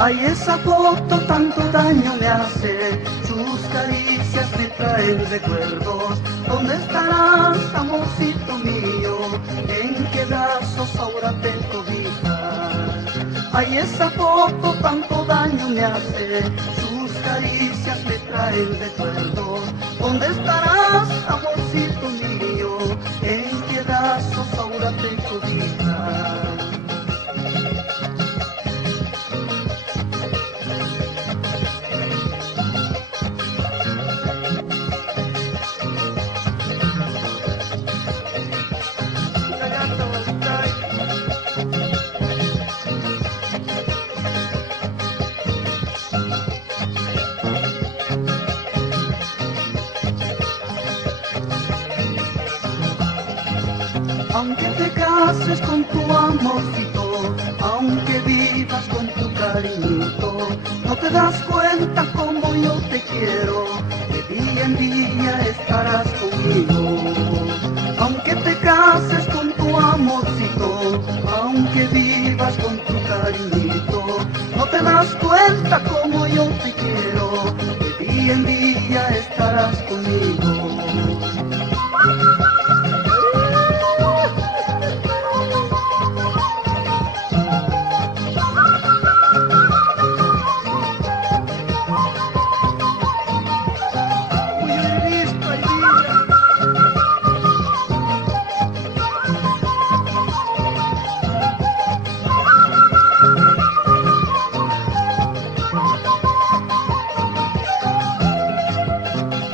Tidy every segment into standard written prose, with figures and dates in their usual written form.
Ay, esa foto tanto daño me hace, sus caricias me traen recuerdos. ¿Dónde estarás, amorcito mío? ¿En qué brazos ahora te cobijas? Ay, esa foto tanto daño me hace, sus caricias me traen recuerdos. ¿Dónde estarás, amorcito mío? ¿En qué brazos ahora te cobijas? Aunque te cases con tu amorcito, aunque vivas con tu cariñito, no te das cuenta como yo te quiero, que día en día estarás conmigo. Aunque te cases con tu amorcito, aunque vivas con tu cariñito, no te das cuenta como yo te quiero, que día en día estarás conmigo.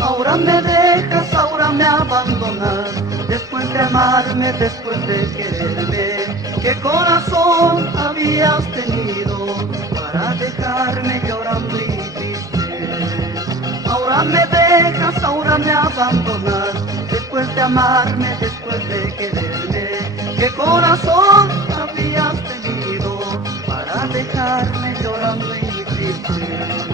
Ahora me dejas, ahora me abandonas, después de amarme, después de quererme. ¿Qué corazón habías tenido para dejarme llorando y triste? Ahora me dejas, ahora me abandonas, después de amarme, después de quererme. ¿Qué corazón habías tenido para dejarme llorando y triste?